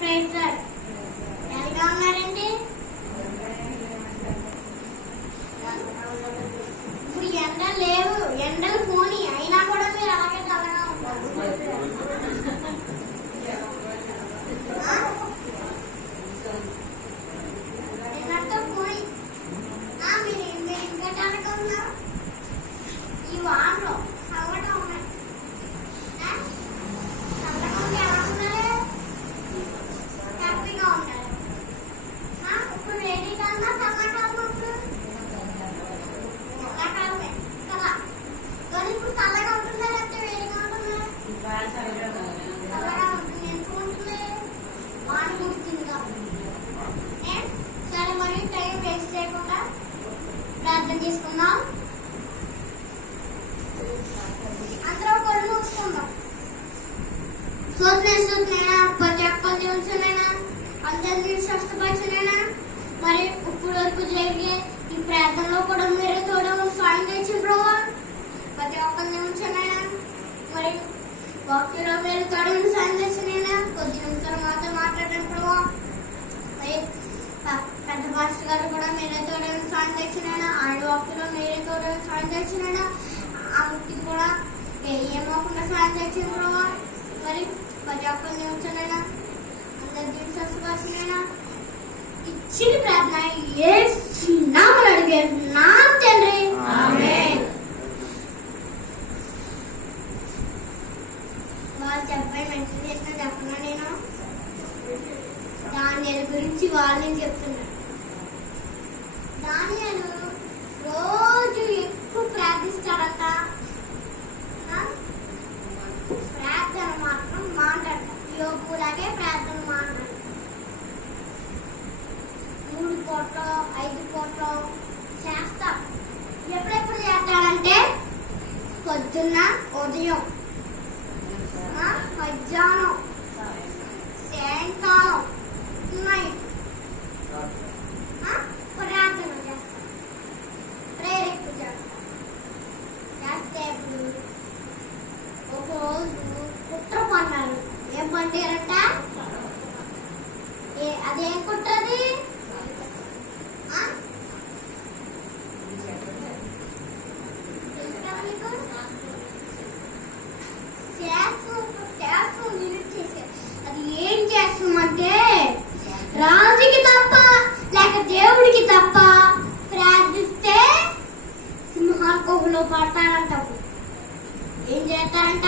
Praise lord. ఎలా ఉన్నారండి? ఇప్పుడు ఎండలు లేవు, ఎండలు పోనీ, అయినా కూడా మీరు అలాగే చల్లగా ఉంటారు. నిన్నతో పోయి మీరు ఇంకా చల్లగా ఈ వారంలో చల్లగా ఉన్నాయి. చల్లగా ఉంటే ఎలా ఉన్నారు? హ్యాపీగా ఉన్నారు. ఇప్పుడు వేడి కన్నా చల్లకాలం ఇప్పుడు చల్లకాలమే కదా. కానీ ఇప్పుడు చల్లగా ఉంటుందా లేకపోతే వేడిగా ఉంటుందా? చల్లగా ఉంటుంది. ఎందుకు ఉంటుంది? వాన కుడుతుంది కాబట్టి. సరే, మరి టైం వేస్ట్ చేయకుండా ప్రార్థన చేసుకుందాం. అందరూ కళ్ళు మూసుకుందాం. సూచన ప్రతి ఒక్కరి ఉంచునైనా అందరినీ స్వస్థపరచునైనా మరి ఇప్పుడు వరకు జరిగే ఈ ప్రార్థనలో కూడా మీరే తోడు సాయం చేసి ప్రభావ ప్రతి ఒక్కరిని ఉంచునైనా మరి భక్తిలో మీరు తోడు సాయం చేసినైనా కొద్ది నిమిషాలు మాతో మాట్లాడండి ప్రభావ. మరి పెద్ద మాస్టర్ గారు కూడా మీరే తోడు సాయం చేసినైనా ఆయన భక్తిలో మీరే తోడు సాయం చేసినైనా ఆ ముక్తికి కూడా ఏమోకుండా సాయం చేసింది ప్రభావ. మరి ప్రతి ఒక్కరిని ఉంచనైనా అందరి స్వస్థపరచునైనా ఇచ్చిన ప్రార్థన యేసు నామములో అడిగాను తండ్రి, ఆమేన్. వాళ్ళు చెప్పే మెసేజ్ చేసిన చెప్పనా? నేను దానియేలు గురించి వాళ్ళని చెప్తున్నాను. దానియేలు రోజు ఎక్కువ ప్రార్థిస్తాడట. ప్రార్థన మాత్రం మాట్లాడట. యోగులాగే ప్రార్థన మాట్లాడట. 3 పూటలు 5 పూటలు చేస్తాడు. ఎప్పుడెప్పుడు చేస్తాడంటే పొద్దున్న, ఉదయం, మధ్యాహ్నం, సాయంకాలం, నైట్ ప్రార్థన చేస్తాడు. ప్రేయర్ ఎక్కువ చేస్తాడు. చేస్తే ఇప్పుడు ఒకరోజు కుట్ర పన్నారు. ఏం పండారంట? అదేం కుట్రది? శాస్త్రం విరుద్ధ చేశారు. అది ఏం చేస్తామంటే రాజుకి తప్ప లేక దేవుడికి తప్ప ప్రార్థిస్తే సింహాల కోహులో పడతారంట. ఏం చేస్తారంట?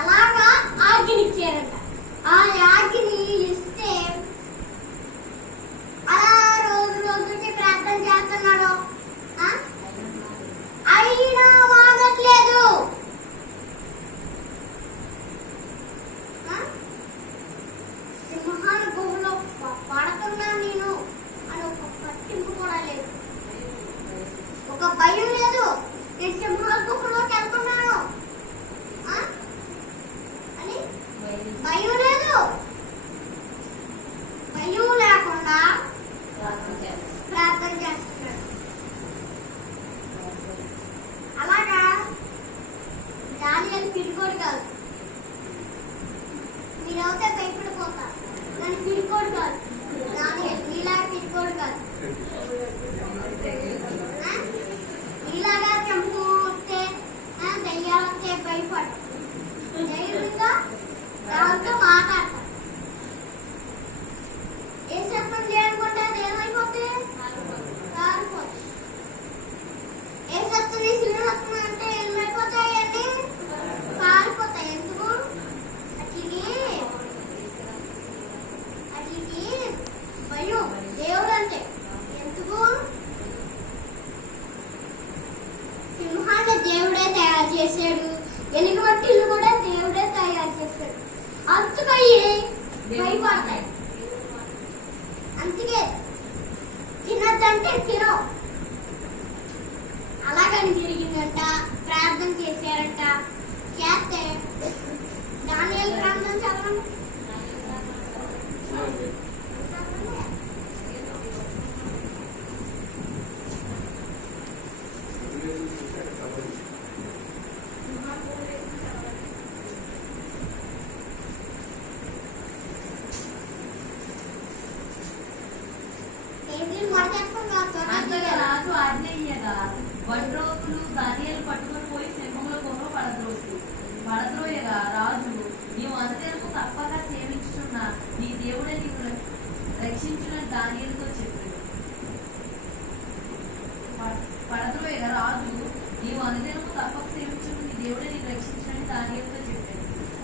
అలాగా ఆజ్ఞనిచ్చారంట. ఆ ఆజ్ఞని ఇస్తే అలా రోజుకి ప్రార్థన చేస్తున్నాడు. అయినా మానట్లేదు. సింహాల గుహలో పడుతున్నా నేను అని ఒక పట్టింపు కూడా లేదు, ఒక భయం లేదు. నేను సింహాల గుహలోకి వెళ్తున్నాను అని భయం లేదు.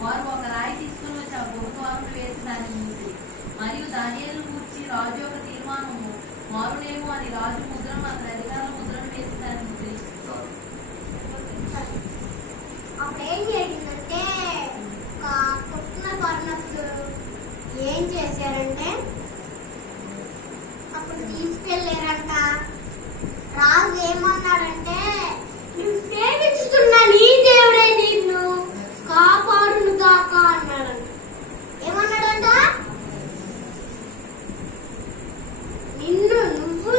వారు ఒక రాయి తీసుకుని వచ్చి ఆ గుహ ద్వారములు వేసి దాన్ని మూసి, మరియు దానియేలును గూర్చి రాజు యొక్క తీర్మానము మారునేమో అని రాజు ముద్రను అతని అధికారుల ముద్రను వేసి దాన్ని ముద్రించారు. అప్పుడు ఏం జరిగిందంటే కొట్టిన పడినప్పుడు ఏం చేశారంటే అప్పుడు తీసుకెళ్ళారంట. రాజు ఏమన్నాడంటే, నువ్వు సేవిస్తున్న నీ దేవుడే నిన్ను కాపాడును గాక అన్నాడంట. ఏమన్నాడంట? నువ్వు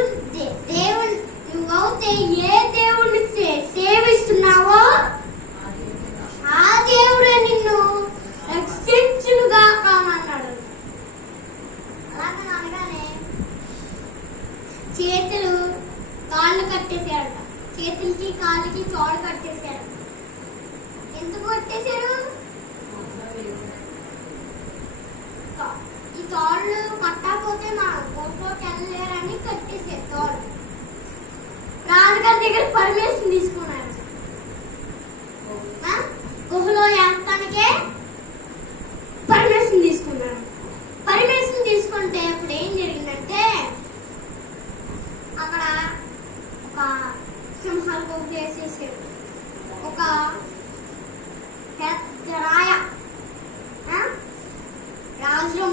దేవుని నువ్వైతే ఏ దేవుణ్ణి సేవిస్తున్నావో ఆ దేవుడే నిన్ను రక్షించును గాక అన్నాడు. అలాగని అనగానే చేతులు కాళ్ళు కట్టేశారట. చేతులకి కాళ్ళకి తోడు కట్టేశారు. ఎందుకు కట్టేశారు? ఈ తోళ్ళు కట్టకపోతే మా కోట్లోకి వెళ్ళలేరని కట్టేశారు తోడు. రాజుగారి దగ్గర పర్మిషన్ తీసుకున్నారు. గుహలో వేస్తానికే పర్మిషన్ తీసుకున్నారు. పర్మిషన్ తీసుకుంటే ఇప్పుడు ఏం జరిగిందంటే అక్కడ ఒక సింహాలు గుహ వేసేసారు. ఒక పెద్ద రాయ రాజు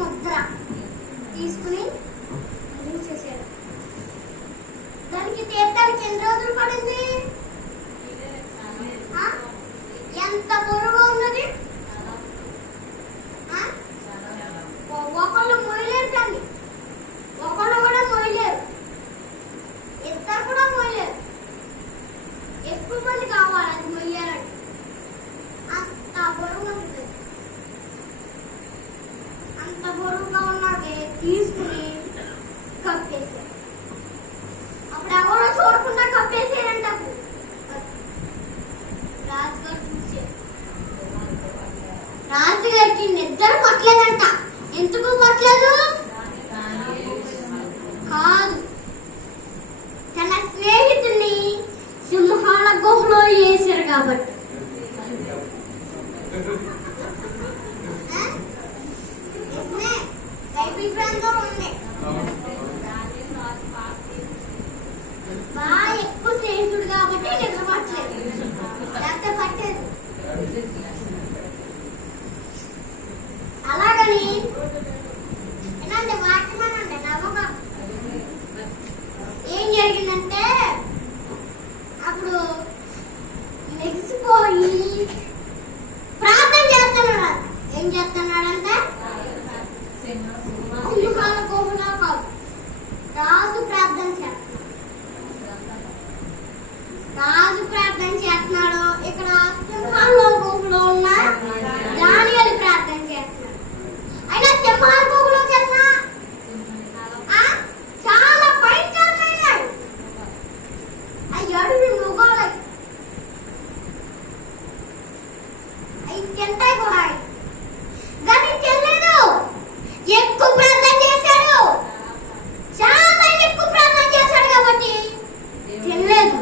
ముద్ర తీసుకుని చేశారు. దానికి తీర్థానికి ఎన్ని రోజులు పడింది? ఎంత పొరుగు ఉన్నది? ఒకళ్ళు మోయలేరు, దాన్ని ఒకళ్ళు కూడా మోయలేరు, ఇద్దరు కూడా మోయలేరు. ఎక్కువ మంది కావాలి అది మొయ్యాలంటే. అంత బరువు ఉంటుంది. అంత బరువుగా ఉన్నది తీసుకుని కప్పేశారు. అప్పుడు ఎవరో చూడకుండా కప్పేసారంట. రాజుగారు చూశారు. రాజుగారికి నిద్ర పట్టలేదంట. ఎందుకు పట్టలేదు? కాదు, తన స్నేహితుల్ని సింహాల గుహలో వేశారు కాబట్టి. బైబిల్ గ్రంథం ఉంది. బాగా ఎక్కువ స్నేహితుడు కాబట్టి నిద్ర పట్టలేదు, లేకపోతే పట్టేది. అలాగని ఏనంటే వాక్యమనండి నవ్వక. ఏం జరిగిందంటే అప్పుడు నెగిసిపోయి ప్రార్థన చేస్తున్నాడు. ఏం చేస్తున్నాడంటే సింహాల గుహలో కాదు, రాజు ప్రార్థన చేస్తున్నాడు. రాజు ప్రార్థన చేస్తున్నాడు. ఇక్కడ సింహాల గుహలో ఉన్న దానియేలు ప్రార్థన చేస్తున్నాడు. అయినా సింహాల గుహలోకి వెళ్ళినా చాలా భయంకరమైనవి. అవి అడవి మృగాలు, అవి తింటాయి కూడా. కానీ తెలియదు. ఎక్కువ ప్రార్థన చేశాడు, చాలా ఎక్కువ ప్రార్థన చేశాడు కాబట్టి తెలియదు.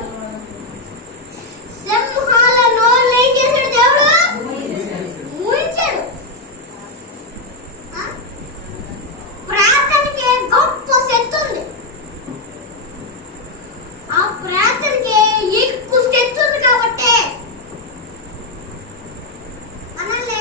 సింహాల నోరు ఏం చేశాడు దేవుడు? మూయించాడు. ప్రార్థనకి గొప్ప శక్తి ఉంది. ఆ ప్రార్థనకి ఎక్కువ శక్తి ఉంది కాబట్టి మనల్ని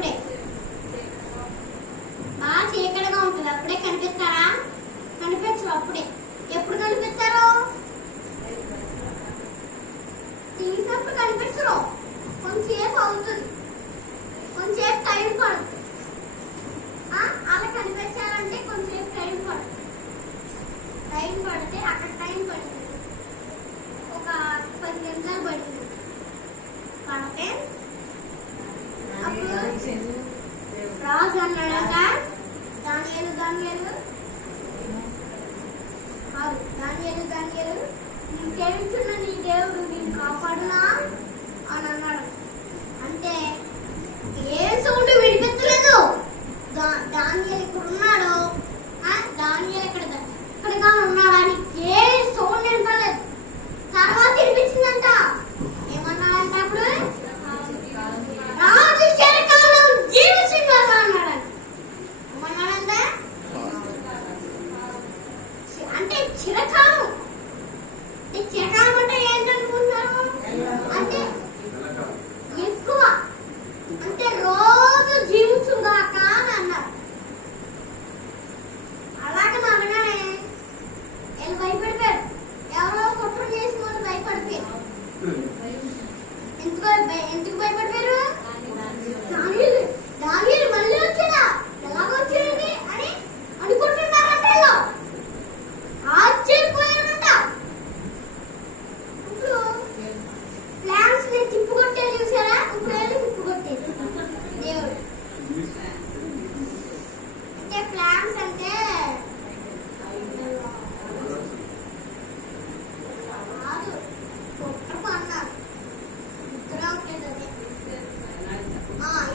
అప్పుడే బాగా చీకటిగా ఉంటుంది అప్పుడే కనిపిస్తారా? కనిపించరు అప్పుడే. ఎప్పుడు కనిపిస్తారు? తీసినప్పుడు కనిపించరు. కొంచెంసేపు అవుతుంది, కొంచెంసేపు టైం పడుతుంది. అలా కనిపించాలంటే కొంచెంసేపు టైం పడుతుంది. టైం పడితే అక్కడ టైం పడుతుంది, ఒక 10 నిమిషాలు పడుతుంది. పడితే అప్పుడు రాజు అన్నాడట, దానియేలు దానియేలు నీ సేవించున్న నీ దేవుడు నేను కాపాడునా అని అన్నాడు. అంటే ఏ సౌండ్ వినిపించలేదు. దానియేలు ఇక్కడ ఉన్నాడు, దానియేలు ఇక్కడగా ఉన్నాడు అని ఏ సౌండ్ వినపడలేదు. తర్వాత వినిపించిందంట. ఏమన్నాడంట అప్పుడు? రాజు చిరకాలం జీవించిందాక అన్నాడు. ఏమన్నాడంటే అంటే చిరకాలం. చిరకాలం అంటే ఏంటనుకుంటున్నారు? అంటే ఎక్కువ, అంటే రోజు జీవించుగాక అని అన్నారు. అలాగే అనగానే వీళ్ళు భయపడిపోయారు. ఎవరో కుట్ర చేసిన వాళ్ళు భయపడిపోయారు. ఎందుకు భయపడిపోయారు? దానియేలు మళ్ళీ వచ్చాడా, ఎలాగో వచ్చేది అని అనుకుంటున్నారంట. వీళ్ళు ఆశ్చర్యపోయారంట. ఇప్పుడు ప్లాన్స్ ని తిప్పుకొట్టేది చూసారా? ఇప్పుడు వెళ్ళి తిప్పుకొట్టేది దేవుడు. అంటే ప్లాన్స్ అంటే కాదు, కుట్రకు అన్నారు. గుర్తుగా ఉండేది అదే.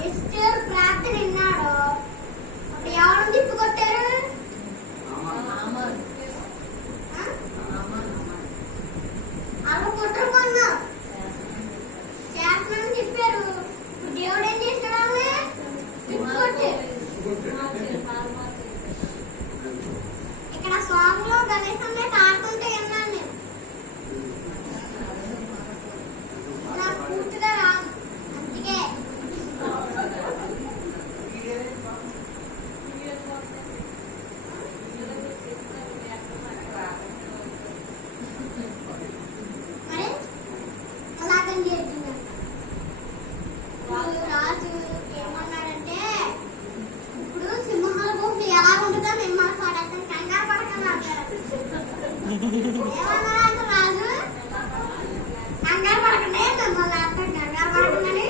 ఎస్తేరు ప్రార్థన విన్నాడు. అప్పుడు ఎవరు తిప్పుకొట్టారు? అలా కుట్రకు అన్నారు, చేస్తానని చెప్పారు. ఇప్పుడు దేవుడు ఏం చేశాడు? తిప్పుకొట్టారు. ఇక్కడ సాంగ్ లో గణేశ్ అన్నట్టు ఆడుతుంటే విన్నాను నేను. నాకు పూర్తిగా రాదు, అందుకే మరి అలాగని చేస్తున్నాను. రాజు ఏమన్నాడంటే, ఇప్పుడు సింహాల గుంపు ఎలా ఉంటుందో మిమ్మల్ని పడతాను, కంగారు పడకండి అంటాడు. ఏమన్నాడంటే రాజు, కంగారు పడకండి, మిమ్మల్ని అంటాను కంగారు పడకండి.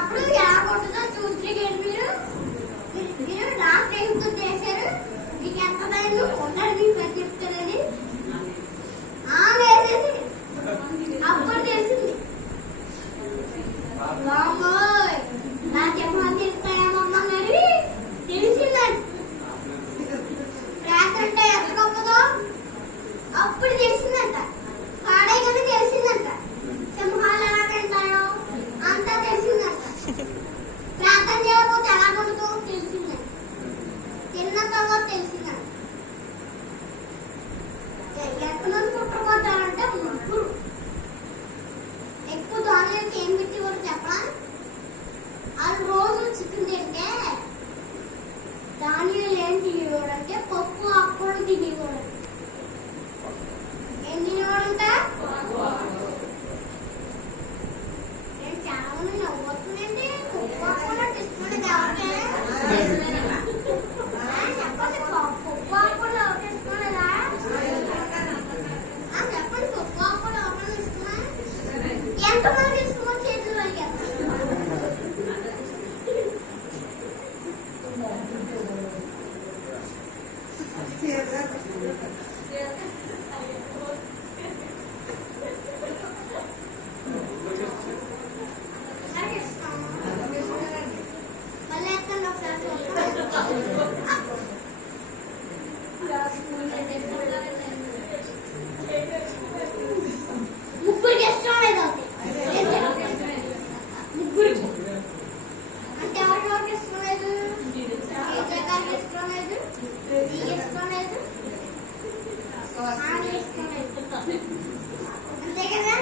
అప్పుడు ఎలా ఉంటుందో చూసి మీరు నా స్నేహితులు చేశారు, మీకు ఎంత ధైర్యం ఉండదు మీకు అని చెప్తారని వేసేసి అప్పుడు తెలిసింది. బాబోయ్, నా సింహాలు తిరుగుతాయేమోన్నది తెలిసిందండి. ప్రార్థన అంటే ఎంత గొప్పదో అప్పుడు తెలిసిందంట. పాడేయగానే తెలిసిందంట. సింహాలు ఎలా తింటాయో అంతా తెలిసిందంట. ప్రార్థన చేయకపోతే ఎలా ఉంటుందో తెలిసిందంట. తిన్న తర్వాత తెలిసిందంట. ఎంతమంది కుట్రపోతారంటే ముగ్గురు. ఎక్కువ దానిలోకి ఏం పెట్టేవారు చెప్పరా? వాళ్ళు రోజు చికెన్ తింటే దానిలో ఏం తినేవాడు అంటే పప్పు అప్పుడు తినేవాడు. ఏం తినేవాడంట? నేను చాలా మంది నవ్వుతుందండి. పప్పు అప్పుడు ఇష్టమైనది ఎవరికే? చెప్పండి, పప్పు అప్పుడు ఎవరికి ఇష్టమైనదా? చెప్పండి, పప్పు అప్పుడు ఎవరికి ఇష్టమా? ఎంతమంది ఇష్టమో చేతులు అయ్యారు. మళ్ళీ ఎత్తండి ఒకసారి ముగ్గురికి ఇష్టం లేదు. ముగ్గురికి అంటే ఎవరికి ఇష్టం లేదు? గారికి ఇష్టం లేదు, ఇష్టం లేదు, ఇష్టం లేదు. అంతే కదా?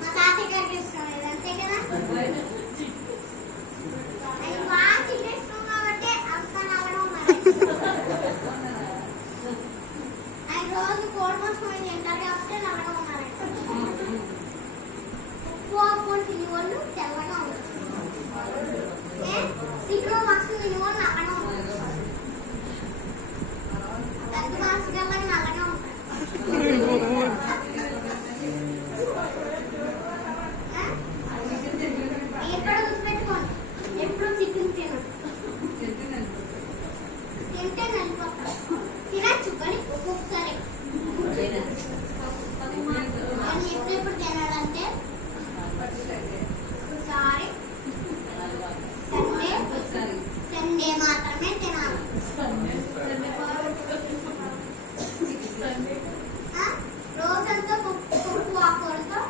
మా తాతయ్య గారికి ఇష్టం లేదు, అంతే కదా? రోజు కోడి మాంసం తింటారు కాబట్టి నల్లగా ఉన్నారంట. ఉప్పు ఆకులు తినే వాళ్ళు తెల్లగా ఉంటారు. చికెన్ మాంసం తినే వాళ్ళు నల్లగా ఉంటారు. పెద్ద మాంసం కల్లా నల్లగా ఉంటారు. ఎక్కడ గుర్తుపెట్టుకోండి, ఎప్పుడు చికెన్ తినదు. తింటే నలిపోతారు. తినచ్చు కానీ ఒక్కొక్కసారి. ఎప్పుడెప్పుడు తినాలంటే ఒకసారి సండే మాత్రమే తినాలి. రోజంతా పప్పు ఆకులతో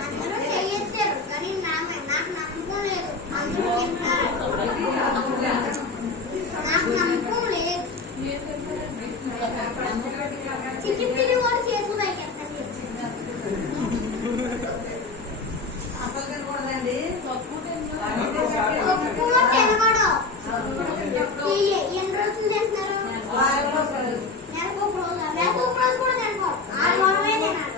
అందరూ చేయొచ్చారు కానీ నాకు నమ్మకం లేదు. అందరూ నాకు నమ్మకం లేదు. చికెన్ తిని వాళ్ళు చేతులు పైకెత్తండి. పప్పు తినకూడదు. ఎన్ని రోజులు తింటున్నారు? నెలకు ఒక రోజు. నెలకు ఒక రోజు కూడా తినకూడదు. 6 వారమే తినాలి.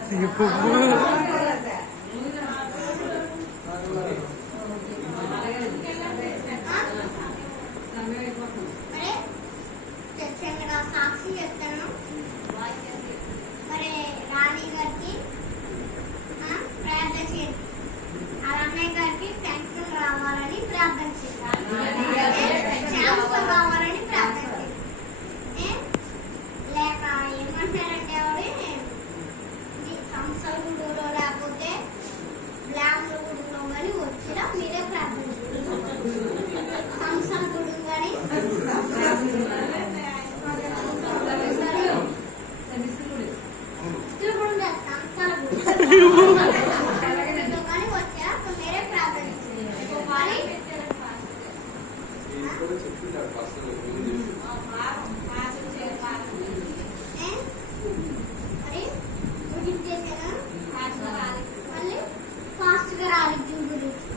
సాక్షి చెప్తాను. మరి రాణి గారికి ప్రార్థన చేయండి. అన్నయ్య గారికి పెన్షన్ రావాలని ప్రార్థన చేయండి. ఛాన్సర్ రావాలని ప్రార్థన చేయండి. లేక ఏమంటారంటే సంస్థల గుడిలో లేకపోతే బ్లాక్ల గుడిలో కానీ వచ్చినా మీరే ప్రార్థన చేయండి. సంస్థల గుడి కానీ కానీ వచ్చా మీరే ప్రార్థన మరి ముగించేసాను. మళ్ళీ ఫాస్ట్ గా రాలిద్యం గురించి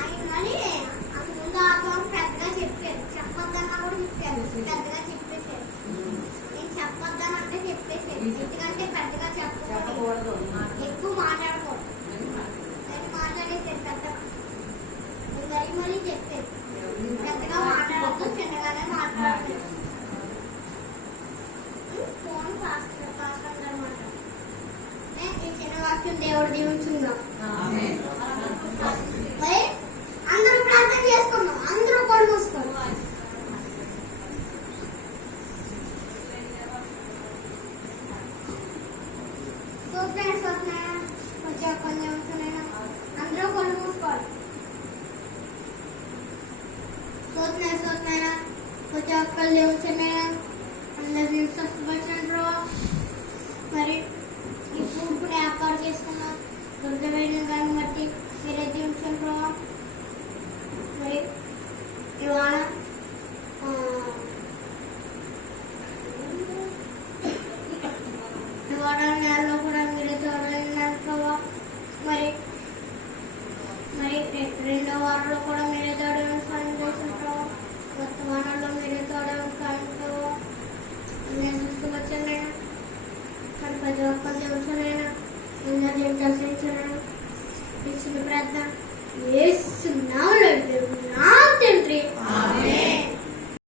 ఆయన మళ్ళీ అంత ముందు ఆత్మ పెద్దగా చెప్పారు. చెప్పొద్దన్నా కూడా చెప్పారు. పెద్దగా చెప్పేశారు. నేను చెప్పొద్దని అంటే చెప్పేశారు. ఎందుకంటే పెద్దగా చెప్పకూడదు, ఎక్కువ మాట్లాడకూడదు. నేను మాట్లాడేసారు పెద్దగా. మరీ చెప్పారు పెద్దగా మాట్లాడద్దు, చిన్నగానే మాట్లాడదు. ఫోన్ ఫాస్ట్ అనమాట. ఈ చిన్న వాక్యం దేవుడు దీవించుకుందాం. మరి అందరూ ప్రార్థన చేసుకుందాం. అందరూ కొడు మూసుకోండి. అందరూ కొడు మూసుకోండి. సోత్నారా కొంచెం ఒక్కళ్ళు లేవుతున్నాయినా అందరినీ స్వస్థపరచండి. మరి ఇప్పుడు ఏర్పాటు చేసుకున్నాం దుర్గమైన దాన్ని బట్టి మీరే దీవించండి. మరి ఇవాళ నెలలో కూడా మీరే తోడైనారు ప్రభావ. మరి 2వ వారంలో కూడా మీరే తోడైన స్వామి చేసిన ప్రభావ. వర్తమానంలో మీరే